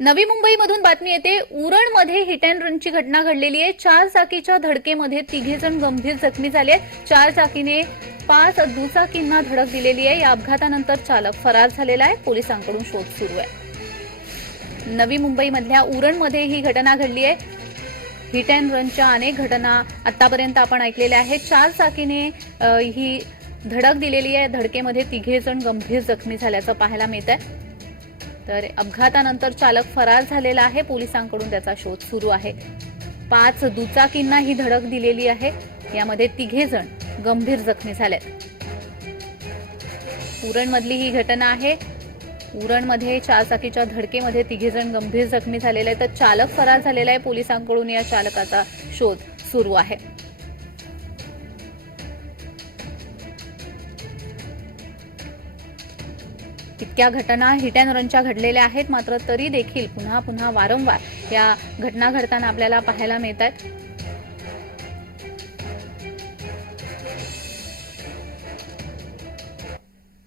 नवी मुंबईमधून बातमी येते. उरणमध्ये हिट अँड रनची घटना घडलेली आहे. चार चाकीच्या धडकेमध्ये तिघे जण गंभीर जखमी झाले आहेत. चार चाकीने पाच दुचाकींना धडक दिलेली आहे. या अपघातानंतर चालक फरार झालेला आहे. पोलिसांकडून शोध सुरू आहे. नवी मुंबईमधल्या उरणमध्ये ही घटना घडली आहे. हिट अँड रनच्या अनेक घटना आतापर्यंत आपण ऐकलेल्या आहेत. चार चाकीने ही धडक दिलेली आहे. धडकेमध्ये तिघे जण गंभीर जखमी झाल्याचं पाहायला मिळत आहे तर अपघातानंतर चालक फरार झालेला आहे. पोलिसांकडून त्याचा शोध सुरू आहे. पाच दुचाकींना ही धडक दिलेली आहे. यामध्ये तिघे जण गंभीर जखमी झालेत. उरणमधली ही घटना आहे. उरणमध्ये चारचाकीच्या धडकेमध्ये तिघे जण गंभीर जखमी झालेले आहेत. तर चालक फरार झालेला आहे. पोलिसांकडून या चालकाचा शोध सुरू आहे. इतक्या घटना हिट अँड रनच्या घडलेल्या आहेत मात्र तरी देखील पुन्हा पुन्हा वारंवार या घटना घडताना आपल्याला पाहायला मिळत आहेत